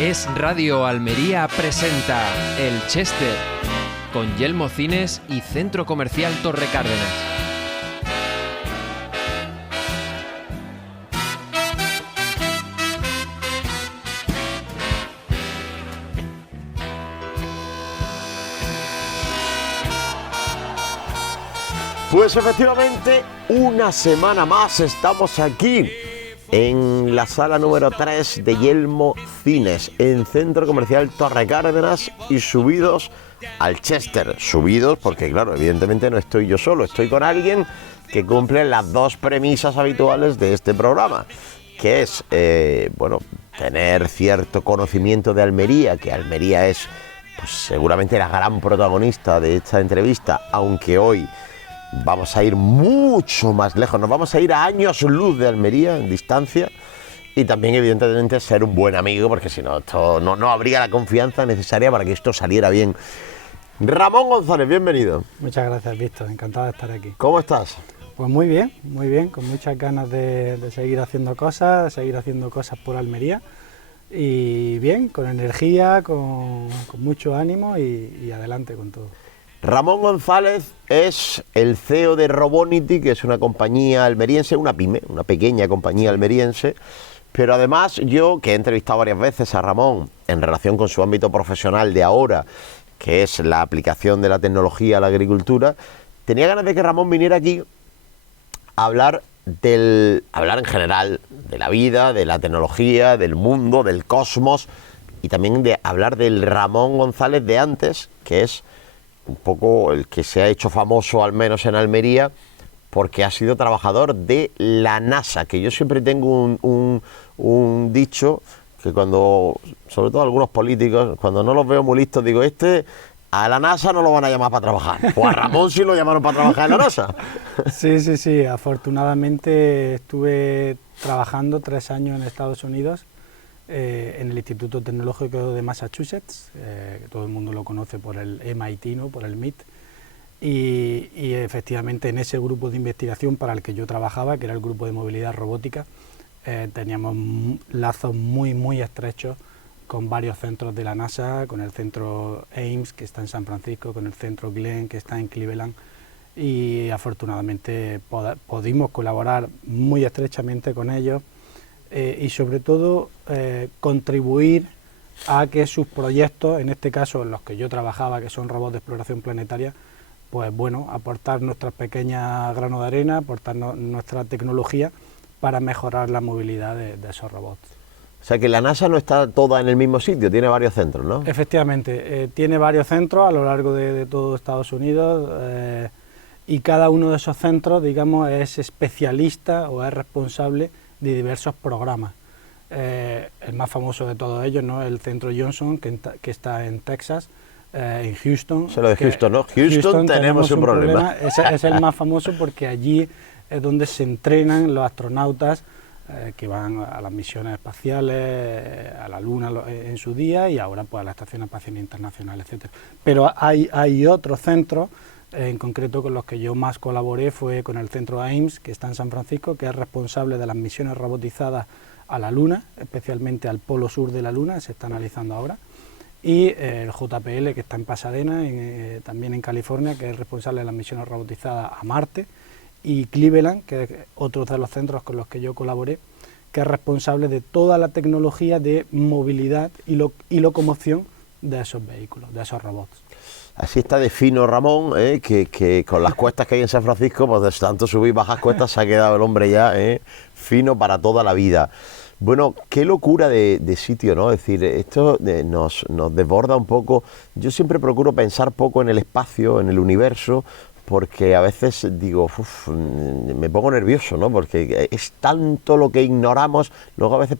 Es Radio Almería presenta El Chester, con Yelmo Cines y Centro Comercial Torre Cárdenas. Pues efectivamente, una semana más estamos aquí en la sala número 3 de Yelmo Cines, en Centro Comercial Torre Cárdenas, y subidos al Chester. Subidos porque, claro, evidentemente no estoy yo solo, estoy con alguien que cumple las dos premisas habituales de este programa, que es, tener cierto conocimiento de Almería, que Almería es, pues, seguramente la gran protagonista de esta entrevista, aunque hoy vamos a ir mucho más lejos, nos vamos a ir a años luz de Almería en distancia, y también evidentemente ser un buen amigo, porque si no, esto no habría la confianza necesaria para que esto saliera bien. Ramón González, bienvenido. Muchas gracias, Víctor, encantado de estar aquí. ¿Cómo estás? Pues muy bien, con muchas ganas de seguir haciendo cosas, por Almería, y bien, con energía, con mucho ánimo y adelante con todo. Ramón González es el CEO de Robonity, que es una compañía almeriense, una pyme, una pequeña compañía almeriense, pero además yo, que he entrevistado varias veces a Ramón en relación con su ámbito profesional de ahora, que es la aplicación de la tecnología a la agricultura, tenía ganas de que Ramón viniera aquí a hablar en general de la vida, de la tecnología, del mundo, del cosmos, y también de hablar del Ramón González de antes, que es un poco el que se ha hecho famoso, al menos en Almería, porque ha sido trabajador de la NASA, que yo siempre tengo un dicho, que cuando, sobre todo algunos políticos, cuando no los veo muy listos, digo, a la NASA no lo van a llamar para trabajar, o a Ramón sí lo llamaron para trabajar en la NASA. Sí, afortunadamente estuve trabajando 3 años en Estados Unidos, en el Instituto Tecnológico de Massachusetts, que todo el mundo lo conoce por el MIT, ¿no? Por el MIT, y efectivamente en ese grupo de investigación para el que yo trabajaba, que era el grupo de movilidad robótica, teníamos lazos muy estrechos con varios centros de la NASA, con el centro Ames, que está en San Francisco, con el centro Glenn, que está en Cleveland, y afortunadamente pudimos colaborar muy estrechamente con ellos, y sobre todo contribuir a que sus proyectos, en este caso en los que yo trabajaba, que son robots de exploración planetaria, pues bueno, aportar nuestras pequeñas granos de arena, aportar nuestra tecnología para mejorar la movilidad de esos robots. O sea que la NASA no está toda en el mismo sitio, tiene varios centros, ¿no? Efectivamente, tiene varios centros a lo largo de todo Estados Unidos, y cada uno de esos centros, digamos, es especialista o es responsable de diversos programas. El más famoso de todos ellos, ¿no?, el Centro Johnson, que está en Texas, en Houston. Se lo de Houston, ¿no? Houston tenemos un problema. Es el más famoso porque allí es donde se entrenan los astronautas que van a las misiones espaciales, a la Luna en su día, y ahora pues a la Estación Espacial Internacional, etcétera. Pero hay otros centros, en concreto con los que yo más colaboré fue con el centro Ames, que está en San Francisco, que es responsable de las misiones robotizadas a la Luna, especialmente al polo sur de la Luna, se está analizando ahora, y el JPL, que está en Pasadena, también en California, que es responsable de las misiones robotizadas a Marte, y Cleveland, que es otro de los centros con los que yo colaboré, que es responsable de toda la tecnología de movilidad y locomoción de esos vehículos, de esos robots. Así está de fino Ramón, que con las cuestas que hay en San Francisco, pues de tanto subir y bajar cuestas se ha quedado el hombre ya fino para toda la vida. Bueno, qué locura de sitio, ¿no? Es decir, esto nos desborda un poco. Yo siempre procuro pensar poco en el espacio, en el universo, porque a veces digo, me pongo nervioso, ¿no? Porque es tanto lo que ignoramos, luego a veces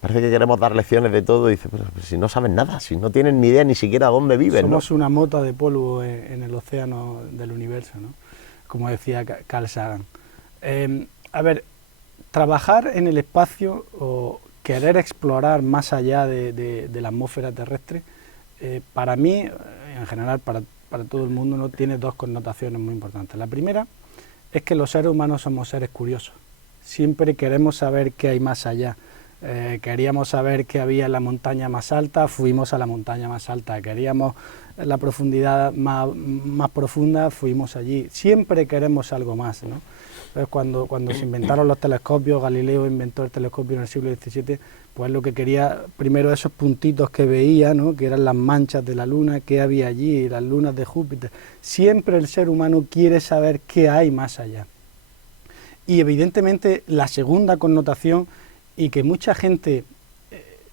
parece que queremos dar lecciones de todo, y dice, pero si no saben nada, si no tienen ni idea ni siquiera dónde viven, Somos, ¿no? una mota de polvo en el océano del universo, ¿no? Como decía Carl Sagan. A ver, trabajar en el espacio o querer explorar más allá de la atmósfera terrestre, para mí, en general para todo el mundo, ¿no?, tiene dos connotaciones muy importantes. La primera es que los seres humanos somos seres curiosos. Siempre queremos saber qué hay más allá. Queríamos saber qué había en la montaña más alta, fuimos a la montaña más alta. Queríamos la profundidad más profunda, fuimos allí. Siempre queremos algo más, ¿no? Entonces, cuando se inventaron los telescopios, Galileo inventó el telescopio en el siglo XVII, pues lo que quería, primero esos puntitos que veía, ¿no?, que eran las manchas de la Luna, qué había allí, las lunas de Júpiter. Siempre el ser humano quiere saber qué hay más allá. Y evidentemente la segunda connotación, y que mucha gente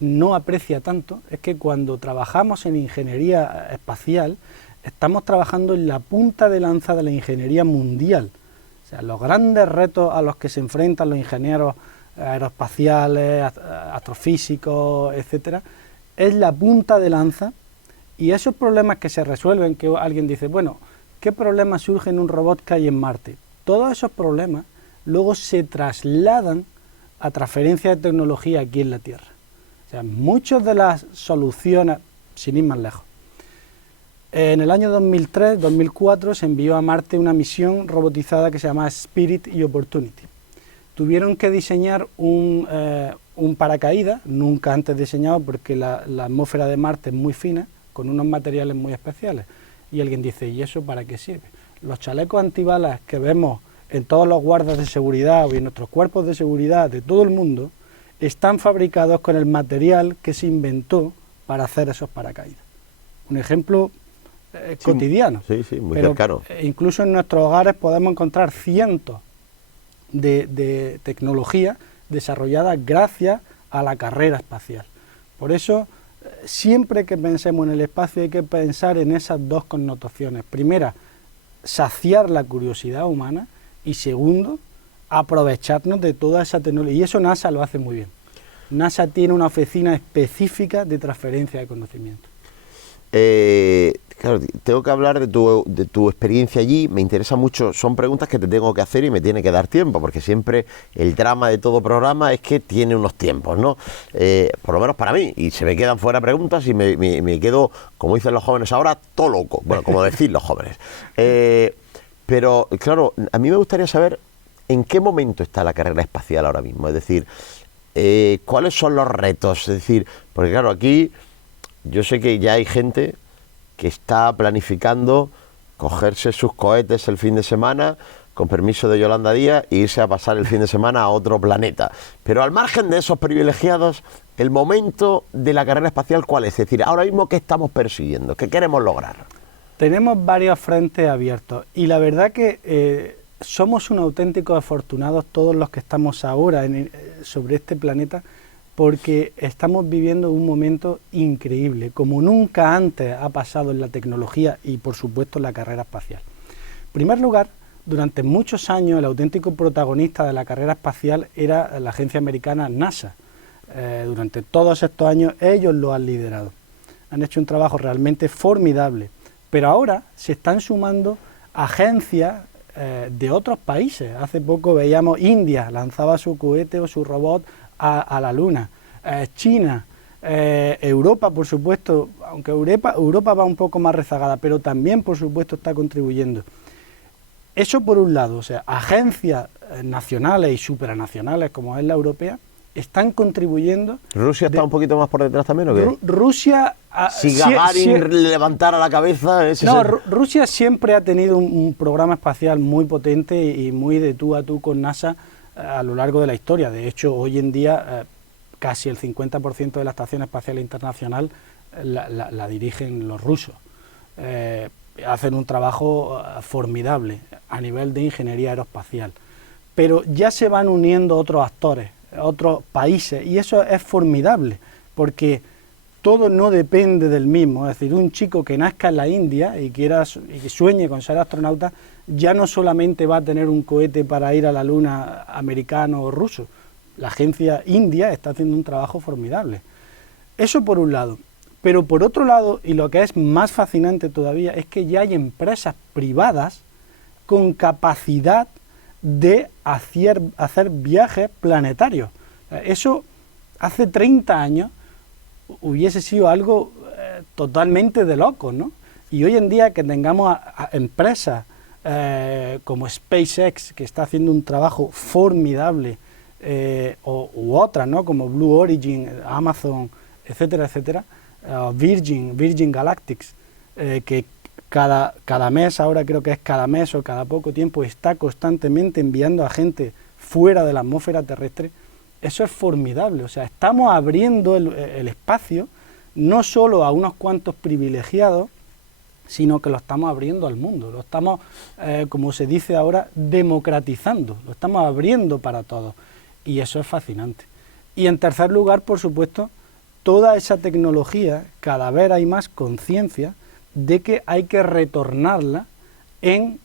no aprecia tanto, es que cuando trabajamos en ingeniería espacial, estamos trabajando en la punta de lanza de la ingeniería mundial. O sea, los grandes retos a los que se enfrentan los ingenieros aeroespaciales, astrofísicos, etcétera, es la punta de lanza, y esos problemas que se resuelven, que alguien dice, bueno, ¿qué problemas surgen en un robot que hay en Marte? Todos esos problemas luego se trasladan a transferencia de tecnología aquí en la Tierra. O sea, muchas de las soluciones, sin ir más lejos. En el año 2003-2004 se envió a Marte una misión robotizada que se llama Spirit y Opportunity. Tuvieron que diseñar un paracaídas, nunca antes diseñado, porque la atmósfera de Marte es muy fina, con unos materiales muy especiales. Y alguien dice, ¿y eso para qué sirve? Los chalecos antibalas que vemos en todos los guardas de seguridad o en nuestros cuerpos de seguridad de todo el mundo, están fabricados con el material que se inventó para hacer esos paracaídas. Un ejemplo cotidiano. Sí, muy pero cercano. Incluso en nuestros hogares podemos encontrar cientos de tecnologías desarrolladas gracias a la carrera espacial. Por eso, siempre que pensemos en el espacio hay que pensar en esas dos connotaciones. Primera, saciar la curiosidad humana, y segundo, aprovecharnos de toda esa tecnología. Y eso NASA lo hace muy bien. NASA tiene una oficina específica de transferencia de conocimiento. Claro, tengo que hablar de tu experiencia allí. Me interesa mucho, son preguntas que te tengo que hacer y me tiene que dar tiempo, porque siempre el drama de todo programa es que tiene unos tiempos, ¿no? Por lo menos para mí, y se me quedan fuera preguntas y me quedo, como dicen los jóvenes ahora, todo loco. Bueno, como decir los jóvenes. Pero, claro, a mí me gustaría saber en qué momento está la carrera espacial ahora mismo. Es decir, ¿cuáles son los retos? Es decir, porque claro, aquí yo sé que ya hay gente que está planificando cogerse sus cohetes el fin de semana, con permiso de Yolanda Díaz, e irse a pasar el fin de semana a otro planeta. Pero al margen de esos privilegiados, el momento de la carrera espacial, ¿cuál es? Es decir, ahora mismo, ¿qué estamos persiguiendo? ¿Qué queremos lograr? Tenemos varios frentes abiertos, y la verdad que somos un auténtico afortunados todos los que estamos ahora sobre este planeta, porque estamos viviendo un momento increíble, como nunca antes ha pasado en la tecnología y por supuesto en la carrera espacial. En primer lugar, durante muchos años el auténtico protagonista de la carrera espacial era la agencia americana NASA. Durante todos estos años ellos lo han liderado. Han hecho un trabajo realmente formidable, pero ahora se están sumando agencias de otros países. Hace poco veíamos India lanzaba su cohete o su robot a la Luna, China, Europa, por supuesto, aunque Europa va un poco más rezagada, pero también, por supuesto, está contribuyendo. Eso por un lado, o sea, agencias nacionales y supranacionales, como es la europea, están contribuyendo. ¿Rusia está un poquito más por detrás también o qué? Rusia... Si Gagarin levantara la cabeza... Rusia siempre ha tenido un programa espacial muy potente y muy de tú a tú con NASA a lo largo de la historia. De hecho, hoy en día casi el 50% de la Estación Espacial Internacional la dirigen los rusos. Hacen un trabajo formidable a nivel de ingeniería aeroespacial. Pero ya se van uniendo otros actores, otros países, y eso es formidable, porque todo no depende del mismo. Es decir, un chico que nazca en la India y que sueñe con ser astronauta, ya no solamente va a tener un cohete para ir a la Luna americano o ruso. La agencia india está haciendo un trabajo formidable. Eso por un lado. Pero por otro lado, y lo que es más fascinante todavía, es que ya hay empresas privadas con capacidad de hacer viajes planetarios. Eso hace 30 años hubiese sido algo totalmente de locos, ¿no? Y hoy en día que tengamos a empresas como SpaceX, que está haciendo un trabajo formidable u otras, ¿no? Como Blue Origin, Amazon, etcétera, etcétera, Virgin Galactics, que cada mes, ahora creo que es cada mes o cada poco tiempo, está constantemente enviando a gente fuera de la atmósfera terrestre. Eso es formidable, o sea, estamos abriendo el espacio no solo a unos cuantos privilegiados, sino que lo estamos abriendo al mundo, lo estamos, como se dice ahora, democratizando, lo estamos abriendo para todos, y eso es fascinante. Y en tercer lugar, por supuesto, toda esa tecnología, cada vez hay más conciencia de que hay que retornarla en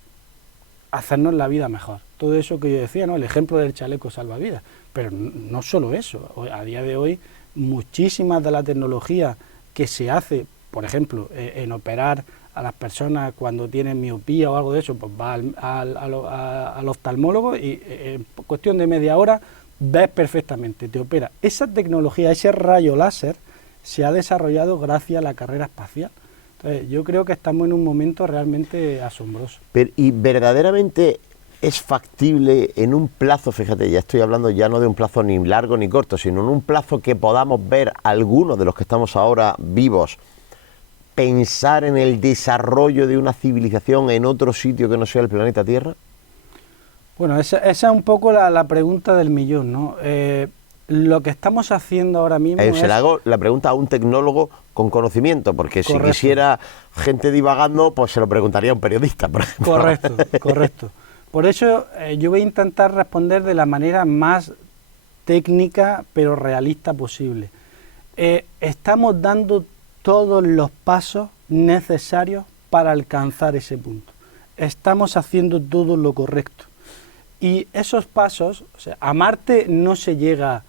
hacernos la vida mejor. Todo eso que yo decía, ¿no? El ejemplo del chaleco salvavidas. Pero no solo eso, a día de hoy muchísimas de la tecnología que se hace, por ejemplo, en operar a las personas cuando tienen miopía o algo de eso, pues va al oftalmólogo y en cuestión de media hora ves perfectamente, te opera. Esa tecnología, ese rayo láser, se ha desarrollado gracias a la carrera espacial. Entonces, yo creo que estamos en un momento realmente asombroso. ¿Y verdaderamente es factible en un plazo, fíjate, ya estoy hablando ya no de un plazo ni largo ni corto, sino en un plazo que podamos ver algunos de los que estamos ahora vivos, pensar en el desarrollo de una civilización en otro sitio que no sea el planeta Tierra? Bueno, esa es un poco la pregunta del millón, ¿no? Lo que estamos haciendo ahora mismo se le hago la pregunta a un tecnólogo con conocimiento, porque Correcto. Si quisiera gente divagando, pues se lo preguntaría a un periodista, por ejemplo. Correcto. Por eso yo voy a intentar responder de la manera más técnica pero realista posible. Estamos dando todos los pasos necesarios para alcanzar ese punto. Estamos haciendo todo lo correcto. Y esos pasos, o sea, a Marte no se llega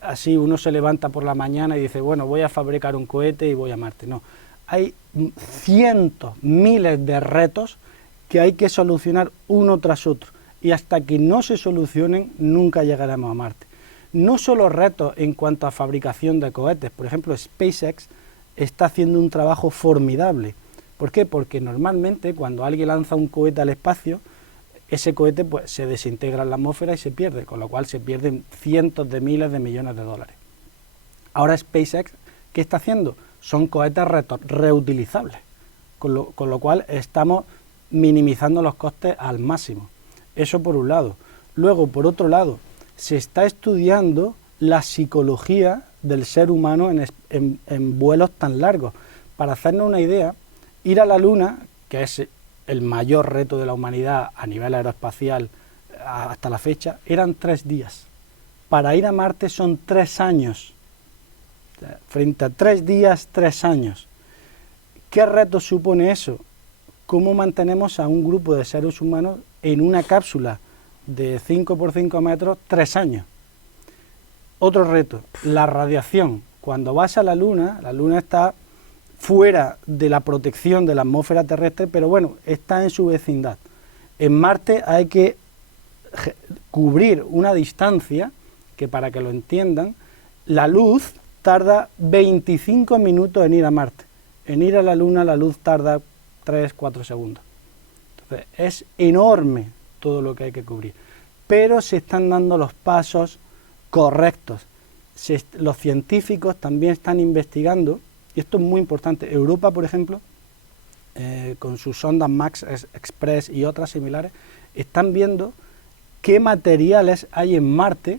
así, uno se levanta por la mañana y dice, bueno, voy a fabricar un cohete y voy a Marte. No, hay cientos, miles de retos que hay que solucionar uno tras otro. Y hasta que no se solucionen, nunca llegaremos a Marte. No solo retos en cuanto a fabricación de cohetes, por ejemplo, SpaceX está haciendo un trabajo formidable. ¿Por qué? Porque normalmente cuando alguien lanza un cohete al espacio, ese cohete pues, se desintegra en la atmósfera y se pierde, con lo cual se pierden cientos de miles de millones de dólares. Ahora SpaceX, ¿qué está haciendo? Son cohetes reutilizables, con lo cual estamos minimizando los costes al máximo. Eso por un lado. Luego, por otro lado, se está estudiando la psicología del ser humano en vuelos tan largos. Para hacernos una idea, ir a la Luna, que es el mayor reto de la humanidad a nivel aeroespacial hasta la fecha, eran 3 días. Para ir a Marte son 3 años. Frente a 3 días, 3 años. ¿Qué reto supone eso? ¿Cómo mantenemos a un grupo de seres humanos en una cápsula de 5 por 5 metros 3 años? Otro reto, la radiación. Cuando vas a la Luna está fuera de la protección de la atmósfera terrestre, pero bueno, está en su vecindad. En Marte hay que cubrir una distancia que, para que lo entiendan, la luz tarda 25 minutos en ir a Marte. En ir a la Luna la luz tarda 3-4 segundos. Entonces, es enorme todo lo que hay que cubrir. Pero se están dando los pasos correctos. Los científicos también están investigando, y esto es muy importante. Europa, por ejemplo, con sus sondas Max Express y otras similares, están viendo qué materiales hay en Marte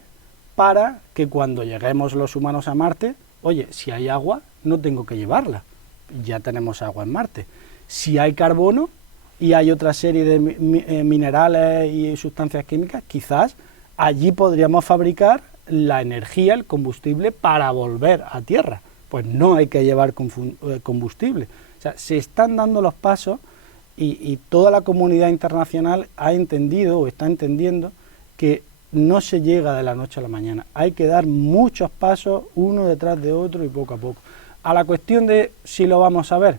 para que cuando lleguemos los humanos a Marte, oye, si hay agua, no tengo que llevarla, ya tenemos agua en Marte. Si hay carbono y hay otra serie de minerales y sustancias químicas, quizás allí podríamos fabricar la energía, el combustible para volver a Tierra. Pues no hay que llevar combustible. O sea, se están dando los pasos y toda la comunidad internacional ha entendido o está entendiendo que no se llega de la noche a la mañana. Hay que dar muchos pasos uno detrás de otro y poco a poco. A la cuestión de si lo vamos a ver,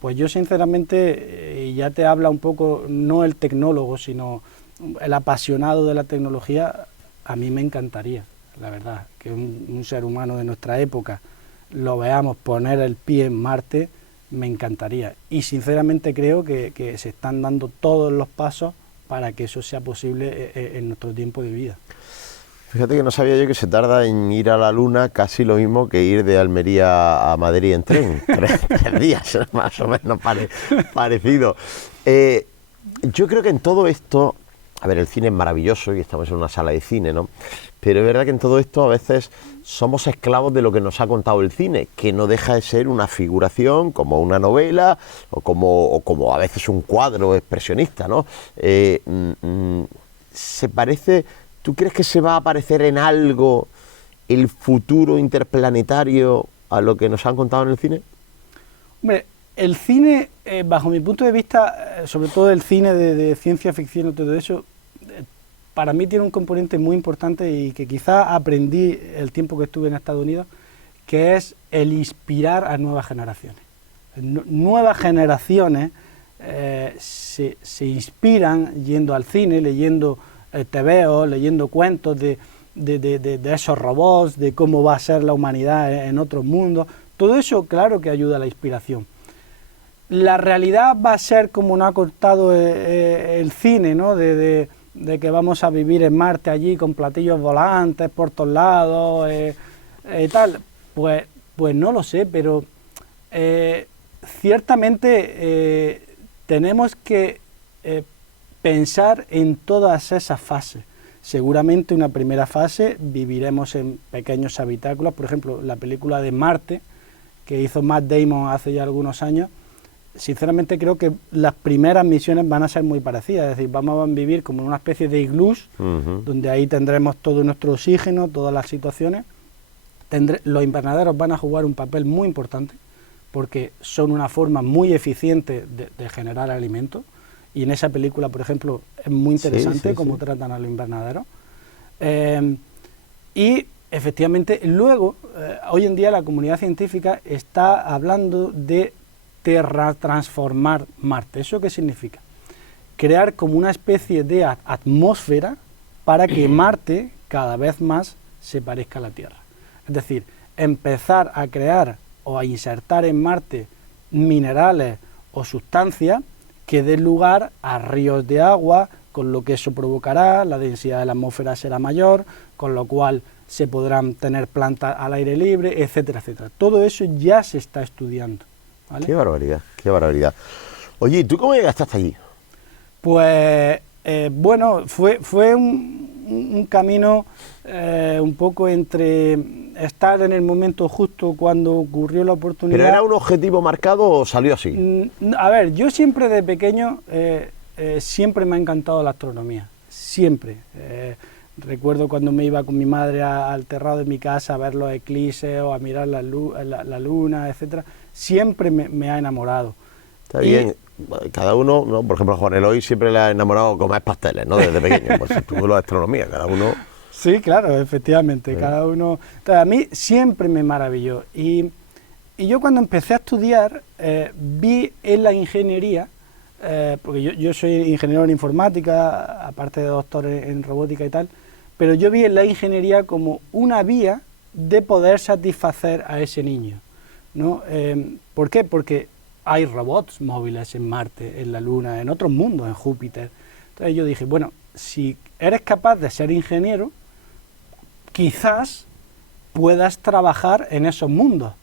pues yo sinceramente, ya te habla un poco, no el tecnólogo, sino el apasionado de la tecnología, a mí me encantaría, la verdad, que un ser humano de nuestra época lo veamos poner el pie en Marte, me encantaría. Y sinceramente creo que se están dando todos los pasos para que eso sea posible en nuestro tiempo de vida. Fíjate que no sabía yo que se tarda en ir a la Luna casi lo mismo que ir de Almería a Madrid en tren. 3 días, más o menos parecido. Yo creo que en todo esto, a ver, el cine es maravilloso y estamos en una sala de cine, ¿no? Pero es verdad que en todo esto a veces somos esclavos de lo que nos ha contado el cine, que no deja de ser una figuración como una novela o como a veces un cuadro expresionista, ¿no? Se parece... ¿Tú crees que se va a parecer en algo el futuro interplanetario a lo que nos han contado en el cine? Hombre, el cine, bajo mi punto de vista, sobre todo el cine de ciencia ficción y todo eso, para mí tiene un componente muy importante y que quizá aprendí el tiempo que estuve en Estados Unidos, que es el inspirar a nuevas generaciones. Nuevas generaciones se inspiran yendo al cine, leyendo tebeos, leyendo cuentos de esos robots, de cómo va a ser la humanidad en otros mundos. Todo eso, claro que ayuda a la inspiración. La realidad va a ser como nos ha contado el cine, ¿no? De que vamos a vivir en Marte allí con platillos volantes por todos lados, tal. Pues no lo sé, pero ciertamente tenemos que pensar en todas esas fases. Seguramente una primera fase viviremos en pequeños habitáculos, por ejemplo, la película de Marte, que hizo Matt Damon hace ya algunos años. Sinceramente creo que las primeras misiones van a ser muy parecidas, es decir, vamos a vivir como en una especie de iglús, donde ahí tendremos todo nuestro oxígeno, todas las situaciones. Los invernaderos van a jugar un papel muy importante, porque son una forma muy eficiente de generar alimentos. Y en esa película, por ejemplo, es muy interesante cómo tratan a los invernaderos. Y efectivamente, luego, hoy en día la comunidad científica está hablando de transformar Marte. ¿Eso qué significa? Crear como una especie de atmósfera para que Marte cada vez más se parezca a la Tierra. Es decir, empezar a crear o a insertar en Marte minerales o sustancias que den lugar a ríos de agua, con lo que eso provocará, la densidad de la atmósfera será mayor, con lo cual se podrán tener plantas al aire libre, etcétera, etcétera. Todo eso ya se está estudiando, ¿vale? Qué barbaridad, qué barbaridad. Oye, ¿y tú cómo llegaste hasta allí? Pues, bueno, fue un camino un poco entre estar en el momento justo cuando ocurrió la oportunidad. ¿Pero era un objetivo marcado o salió así? A ver, yo siempre de pequeño, siempre me ha encantado la astronomía, siempre. Recuerdo cuando me iba con mi madre al terrado de mi casa a ver los eclipses o a mirar la luna, etcétera. Siempre me ha enamorado. Está bien. Cada uno, ¿no? Por ejemplo, Juan Eloy siempre le ha enamorado comer pasteles, ¿no? Desde pequeño, pues estuvo la astronomía, cada uno... Sí, claro, efectivamente, cada uno... Entonces, a mí siempre me maravilló. Y yo cuando empecé a estudiar, vi en la ingeniería, porque yo soy ingeniero en informática, aparte de doctor en robótica y tal, pero yo vi en la ingeniería como una vía de poder satisfacer a ese niño, ¿no? ¿Por qué? Porque hay robots móviles en Marte, en la Luna, en otros mundos, en Júpiter. Entonces yo dije, bueno, si eres capaz de ser ingeniero, quizás puedas trabajar en esos mundos.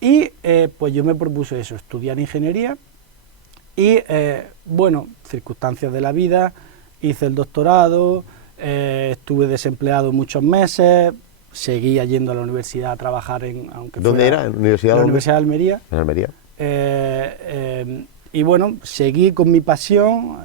Y pues yo me propuse eso, estudiar ingeniería y, bueno, circunstancias de la vida, hice el doctorado, estuve desempleado muchos meses, seguía yendo a la universidad a trabajar en... ¿Dónde era? ¿En la Universidad de Almería? En Almería. Y bueno, seguí con mi pasión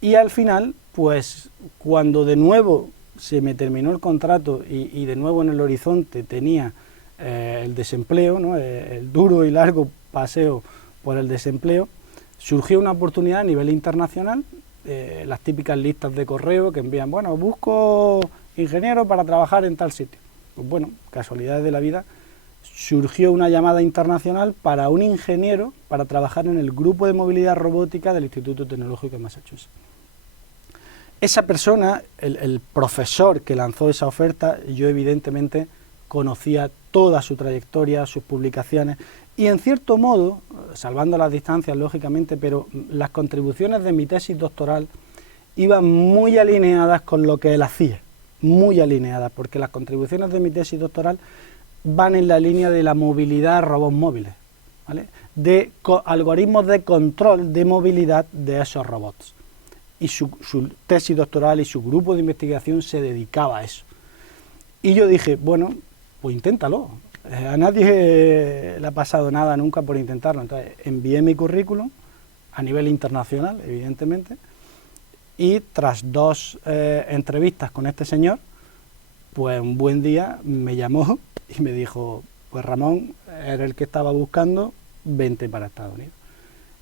y al final, pues cuando de nuevo se me terminó el contrato y de nuevo en el horizonte tenía el desempleo, ¿no? El duro y largo paseo por el desempleo, surgió una oportunidad a nivel internacional, las típicas listas de correo que envían, bueno, busco ingeniero para trabajar en tal sitio. Pues bueno, casualidades de la vida, surgió una llamada internacional para un ingeniero para trabajar en el grupo de movilidad robótica del Instituto Tecnológico de Massachusetts. Esa persona, el profesor que lanzó esa oferta, yo evidentemente conocía toda su trayectoria, sus publicaciones, y en cierto modo, salvando las distancias lógicamente, pero las contribuciones de mi tesis doctoral iban muy alineadas con lo que él hacía, muy alineadas, porque las contribuciones de mi tesis doctoral van en la línea de la movilidad de robots móviles, ¿vale? De algoritmos de control de movilidad de esos robots. Y su tesis doctoral y su grupo de investigación se dedicaba a eso. Y yo dije, bueno, pues inténtalo. A nadie le ha pasado nada nunca por intentarlo. Entonces envié mi currículum a nivel internacional, evidentemente, y tras 2 entrevistas con este señor, pues un buen día me llamó y me dijo, pues Ramón, era el que estaba buscando, vente para Estados Unidos.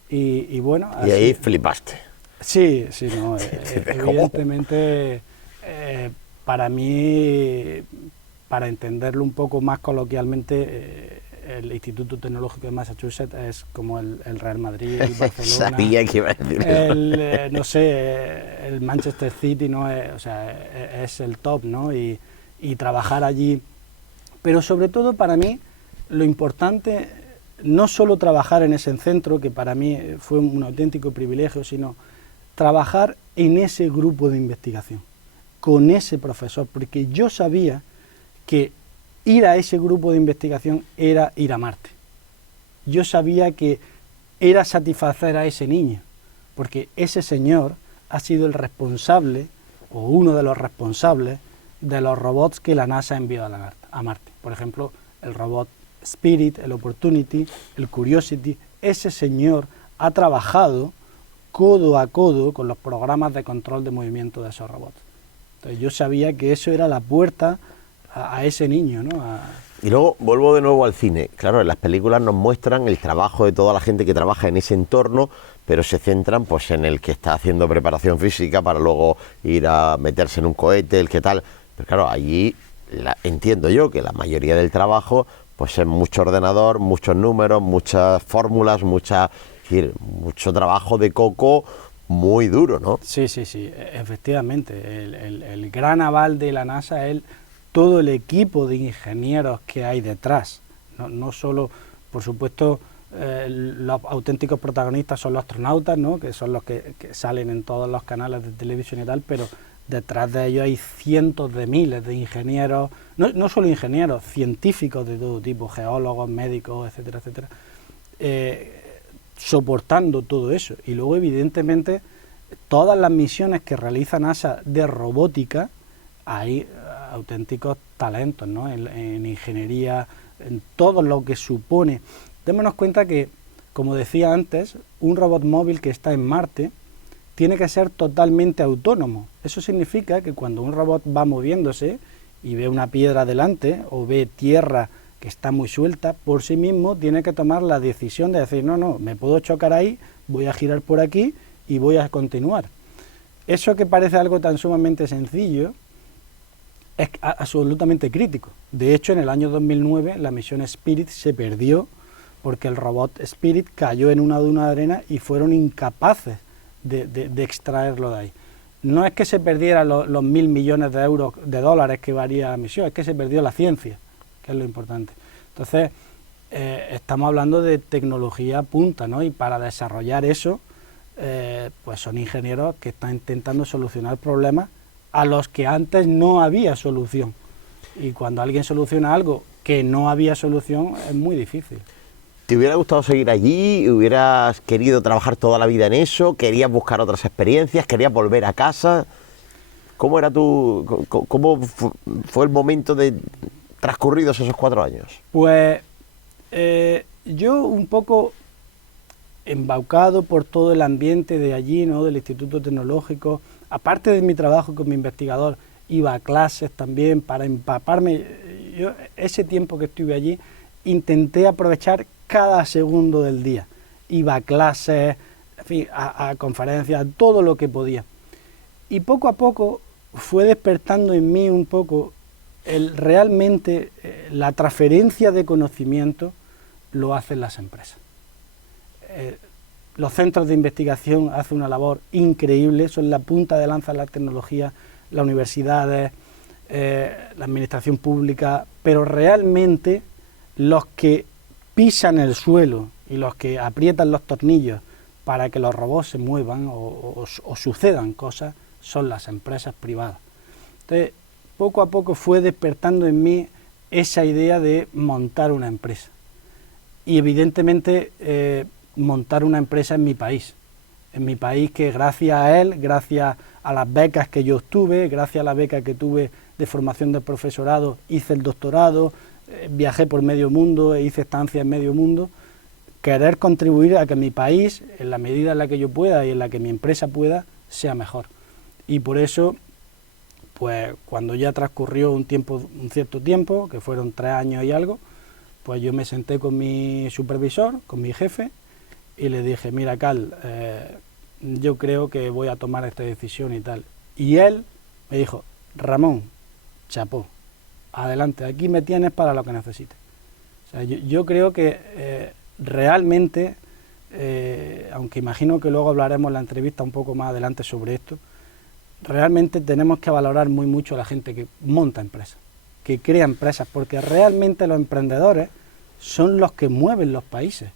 Y bueno... Y ahí flipaste. Sí, no, evidentemente para mí, para entenderlo un poco más coloquialmente, el Instituto Tecnológico de Massachusetts es como el Real Madrid, el Barcelona, Sabía que iba a decir eso. no sé, el Manchester City, ¿no? O sea, es el top, ¿no? Y trabajar allí, pero sobre todo para mí lo importante, no solo trabajar en ese centro, que para mí fue un auténtico privilegio, sino trabajar en ese grupo de investigación, con ese profesor, porque yo sabía que ir a ese grupo de investigación era ir a Marte. Yo sabía que era satisfacer a ese niño, porque ese señor ha sido el responsable, o uno de los responsables, de los robots que la NASA ha enviado a Marte. Por ejemplo, el robot Spirit, el Opportunity, el Curiosity. Ese señor ha trabajado codo a codo con los programas de control de movimiento de esos robots. Entonces yo sabía que eso era la puerta a ese niño, ¿no? Y luego vuelvo de nuevo al cine. Claro, en las películas nos muestran el trabajo de toda la gente que trabaja en ese entorno, pero se centran pues en el que está haciendo preparación física para luego ir a meterse en un cohete, el que tal. Pero claro, allí entiendo yo que la mayoría del trabajo pues es mucho ordenador, muchos números, muchas fórmulas, mucho trabajo de coco muy duro, ¿no? Sí, efectivamente. El gran aval de la NASA es todo el equipo de ingenieros que hay detrás. No solo, por supuesto, los auténticos protagonistas son los astronautas, ¿no? Que son los que salen en todos los canales de televisión y tal, pero detrás de ellos hay cientos de miles de ingenieros, no solo ingenieros, científicos de todo tipo, geólogos, médicos, etcétera, etcétera, soportando todo eso. Y luego, evidentemente, todas las misiones que realiza NASA de robótica, hay auténticos talentos, ¿no? En ingeniería, en todo lo que supone. Démonos cuenta que, como decía antes, un robot móvil que está en Marte tiene que ser totalmente autónomo. Eso significa que cuando un robot va moviéndose y ve una piedra delante o ve tierra que está muy suelta, por sí mismo tiene que tomar la decisión de decir, no, me puedo chocar ahí, voy a girar por aquí y voy a continuar. Eso que parece algo tan sumamente sencillo es absolutamente crítico. De hecho, en el año 2009 la misión Spirit se perdió porque el robot Spirit cayó en una duna de arena y fueron incapaces de extraerlo de ahí. No es que se perdieran los 1.000 millones de dólares que varía la misión, es que se perdió la ciencia, que es lo importante. Entonces, estamos hablando de tecnología punta, ¿no? Y para desarrollar eso, pues son ingenieros que están intentando solucionar problemas a los que antes no había solución. Y cuando alguien soluciona algo que no había solución, es muy difícil. ¿Te hubiera gustado seguir allí? ¿Hubieras querido trabajar toda la vida en eso? ¿Querías buscar otras experiencias? ¿Querías volver a casa? ¿Cómo era cómo fue el momento de transcurridos esos 4 años? Pues yo un poco embaucado por todo el ambiente de allí, ¿no? Del Instituto Tecnológico, aparte de mi trabajo como investigador, iba a clases también para empaparme. Yo ese tiempo que estuve allí intenté aprovechar cada segundo del día. Iba a clases, en fin, a conferencias, todo lo que podía. Y poco a poco fue despertando en mí un poco realmente la transferencia de conocimiento lo hacen las empresas. Los centros de investigación hacen una labor increíble, son la punta de lanza de la tecnología, las universidades, la administración pública, pero realmente los que pisan el suelo y los que aprietan los tornillos para que los robots se muevan o sucedan cosas son las empresas privadas. Entonces, poco a poco fue despertando en mí esa idea de montar una empresa. Y evidentemente montar una empresa en mi país. En mi país, que gracias a él, gracias a las becas que yo obtuve, gracias a la beca que tuve de formación del profesorado, hice el doctorado, viajé por medio mundo e hice estancias en medio mundo, querer contribuir a que mi país, en la medida en la que yo pueda y en la que mi empresa pueda, sea mejor. Y por eso, pues cuando ya transcurrió un cierto tiempo, que fueron 3 años y algo, pues yo me senté con mi supervisor, con mi jefe, y le dije, mira, Carl, yo creo que voy a tomar esta decisión y tal. Y él me dijo, Ramón, chapó, adelante, aquí me tienes para lo que necesites. O sea, yo creo que realmente, aunque imagino que luego hablaremos en la entrevista un poco más adelante sobre esto, realmente tenemos que valorar muy mucho a la gente que monta empresas, que crea empresas, porque realmente los emprendedores son los que mueven los países.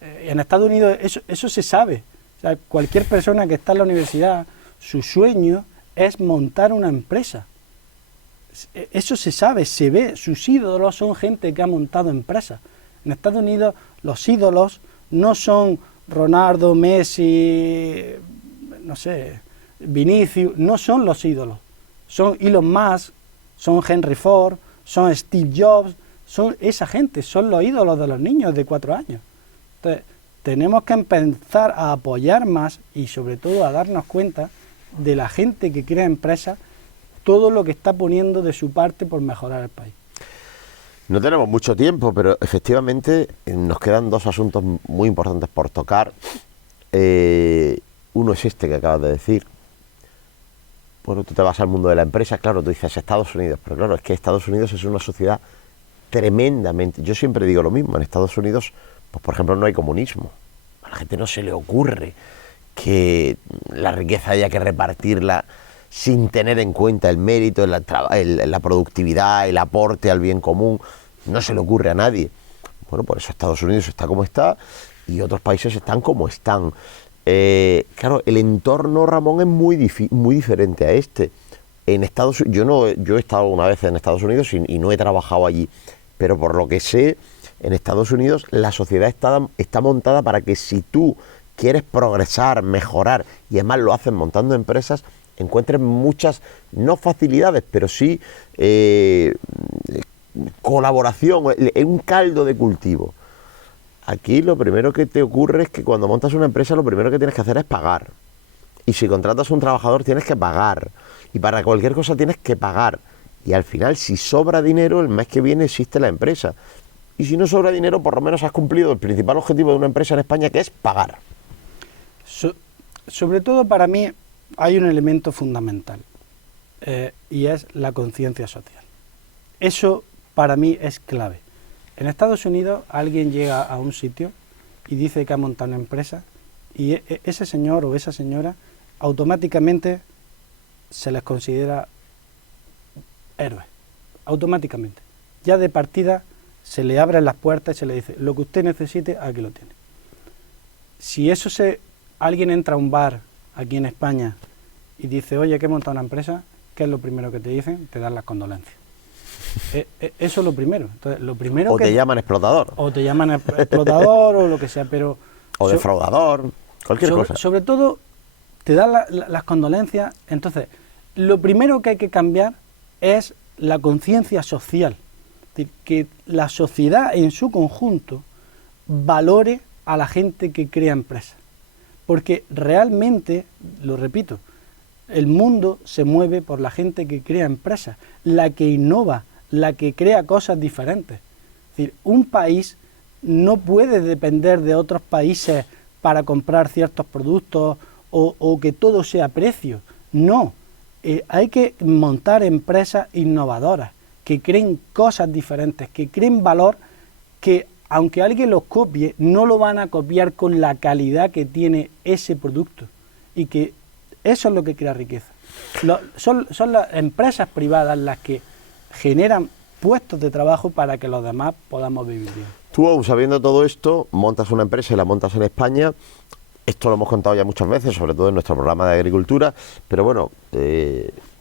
En Estados Unidos eso se sabe. O sea, cualquier persona que está en la universidad, su sueño es montar una empresa. Eso se sabe, se ve. Sus ídolos son gente que ha montado empresas. En Estados Unidos los ídolos no son Ronaldo, Messi, no sé, Vinicius, no son los ídolos. Son Elon Musk, son Henry Ford, son Steve Jobs, son esa gente, son los ídolos de los niños de 4 años. Entonces, tenemos que empezar a apoyar más y sobre todo a darnos cuenta de la gente que crea empresas, todo lo que está poniendo de su parte por mejorar el país. No tenemos mucho tiempo, pero efectivamente nos quedan 2 asuntos muy importantes por tocar. Uno es este que acabas de decir. Bueno, tú te vas al mundo de la empresa, claro, tú dices Estados Unidos, pero claro, es que Estados Unidos es una sociedad tremendamente... Yo siempre digo lo mismo, en Estados Unidos, pues por ejemplo, no hay comunismo. A la gente no se le ocurre que la riqueza haya que repartirla sin tener en cuenta el mérito, la productividad, el aporte al bien común. No se le ocurre a nadie. Bueno, por eso Estados Unidos está como está y otros países están como están. Claro, el entorno, Ramón, es muy diferente a este. En Estados Unidos, yo he estado una vez en Estados Unidos y no he trabajado allí, pero por lo que sé, en Estados Unidos la sociedad está montada para que si tú quieres progresar, mejorar, y además lo haces montando empresas, encuentres muchas, no facilidades, pero sí colaboración, un caldo de cultivo. Aquí lo primero que te ocurre es que cuando montas una empresa lo primero que tienes que hacer es pagar. Y si contratas a un trabajador tienes que pagar. Y para cualquier cosa tienes que pagar. Y al final, si sobra dinero, el mes que viene existe la empresa. Y si no sobra dinero, por lo menos has cumplido el principal objetivo de una empresa en España, que es pagar. Sobre todo para mí hay un elemento fundamental. Y es la conciencia social. Eso para mí es clave. En Estados Unidos alguien llega a un sitio y dice que ha montado una empresa y ese señor o esa señora automáticamente se les considera héroes. Automáticamente. Ya de partida se le abren las puertas y se le dice, lo que usted necesite, aquí lo tiene. Si alguien entra a un bar aquí en España y dice, oye, que he montado una empresa, ¿qué es lo primero que te dicen? Te dan las condolencias. Eso es lo primero. Entonces, lo primero te llaman explotador. O te llaman explotador o lo que sea, pero... O defraudador, cualquier cosa. Sobre todo, te dan las condolencias. Entonces, lo primero que hay que cambiar es la conciencia social. Es decir, que la sociedad en su conjunto valore a la gente que crea empresas. Porque realmente, lo repito, el mundo se mueve por la gente que crea empresas, la que innova, la que crea cosas diferentes. Es decir, un país no puede depender de otros países para comprar ciertos productos o que todo sea precio. No, hay que montar empresas innovadoras, que creen cosas diferentes, que creen valor, que aunque alguien los copie, no lo van a copiar con la calidad que tiene ese producto. Y que eso es lo que crea riqueza. Son las empresas privadas las que generan puestos de trabajo para que los demás podamos vivir bien. Tú, sabiendo todo esto, montas una empresa y la montas en España. Esto lo hemos contado ya muchas veces, sobre todo en nuestro programa de agricultura, pero bueno,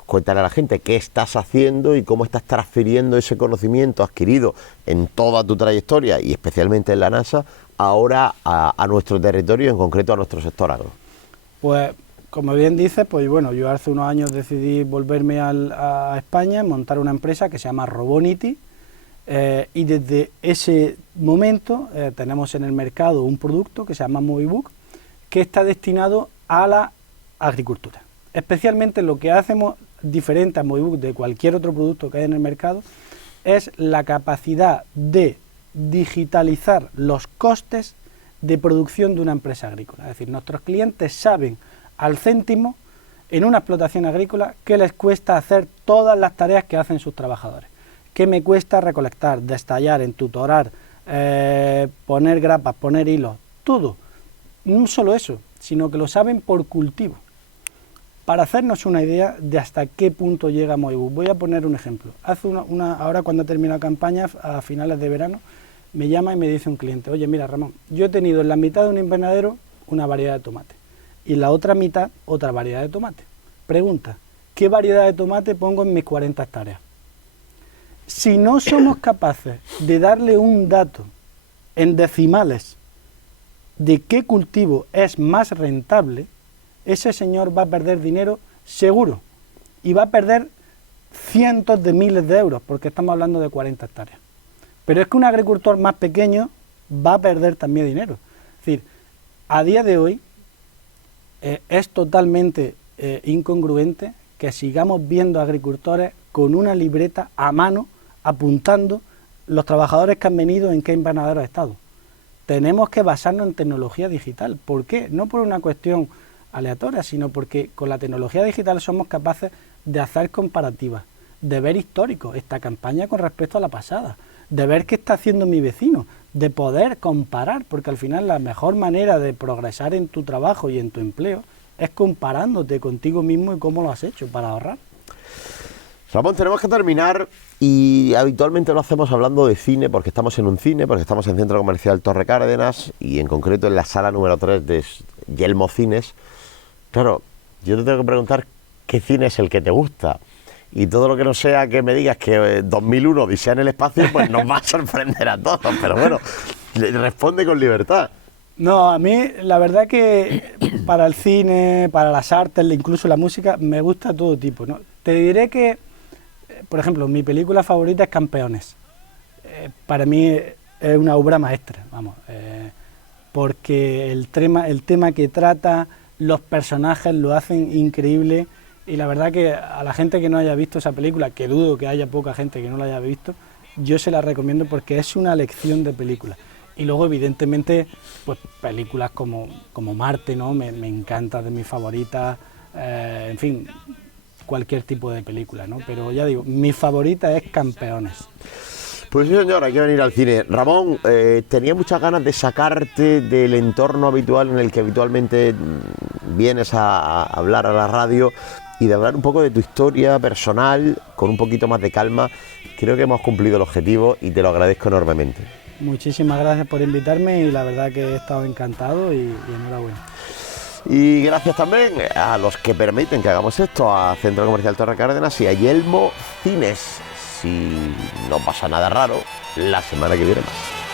cuéntale a la gente qué estás haciendo y cómo estás transfiriendo ese conocimiento adquirido en toda tu trayectoria y especialmente en la NASA ahora a nuestro territorio, en concreto a nuestro sector agro. Pues, como bien dices, pues bueno, yo hace unos años decidí volverme a España, montar una empresa que se llama Robonity, y desde ese momento tenemos en el mercado un producto que se llama Movibook, que está destinado a la agricultura. Especialmente lo que hacemos diferente a Movibook de cualquier otro producto que hay en el mercado es la capacidad de digitalizar los costes de producción de una empresa agrícola. Es decir, nuestros clientes saben al céntimo en una explotación agrícola qué les cuesta hacer todas las tareas que hacen sus trabajadores. ¿Qué me cuesta recolectar, destallar, entutorar, poner grapas, poner hilos? Todo. No solo eso, sino que lo saben por cultivo. Para hacernos una idea de hasta qué punto llega Movibook, voy a poner un ejemplo. Ahora cuando termina la campaña, a finales de verano, me llama y me dice un cliente: oye, mira Ramón, yo he tenido en la mitad de un invernadero una variedad de tomate y en la otra mitad otra variedad de tomate. Pregunta: ¿qué variedad de tomate pongo en mis 40 hectáreas? Si no somos capaces de darle un dato en decimales de qué cultivo es más rentable, ese señor va a perder dinero seguro y va a perder cientos de miles de euros, porque estamos hablando de 40 hectáreas. Pero es que un agricultor más pequeño va a perder también dinero. Es decir, a día de hoy es totalmente incongruente que sigamos viendo agricultores con una libreta a mano apuntando los trabajadores que han venido en qué invernadero ha estado. Tenemos que basarnos en tecnología digital. ¿Por qué? No por una cuestión aleatoria, sino porque con la tecnología digital somos capaces de hacer comparativas, de ver históricos, esta campaña con respecto a la pasada, de ver qué está haciendo mi vecino, de poder comparar, porque al final la mejor manera de progresar en tu trabajo y en tu empleo es comparándote contigo mismo y cómo lo has hecho para ahorrar. Ramón, tenemos que terminar y habitualmente lo hacemos hablando de cine, porque estamos en un cine, porque estamos en Centro Comercial Torre Cárdenas y en concreto en la sala número 3 de Yelmo Cines. Claro, yo te tengo que preguntar qué cine es el que te gusta. Y todo lo que no sea que me digas que 2001 Odisea en el espacio, pues nos va a sorprender a todos. Pero bueno, responde con libertad. No, a mí la verdad que para el cine, para las artes, incluso la música, me gusta todo tipo, ¿no? Te diré que, por ejemplo, mi película favorita es Campeones. Para mí es una obra maestra, vamos, porque el tema que trata, los personajes lo hacen increíble. Y la verdad que a la gente que no haya visto esa película, que dudo que haya poca gente que no la haya visto, yo se la recomiendo porque es una lección de película. Y luego, evidentemente, pues películas como Marte, ¿no? Me encanta, de mis favoritas, en fin, cualquier tipo de película, ¿no? Pero ya digo, mi favorita es Campeones. Pues sí, señor, hay que venir al cine. Ramón, tenía muchas ganas de sacarte del entorno habitual en el que habitualmente vienes a hablar a la radio y de hablar un poco de tu historia personal con un poquito más de calma. Creo que hemos cumplido el objetivo y te lo agradezco enormemente. Muchísimas gracias por invitarme y la verdad que he estado encantado y enhorabuena. Y gracias también a los que permiten que hagamos esto, a Centro Comercial Torre Cárdenas y a Yelmo Cines. Si no pasa nada raro, la semana que viene más.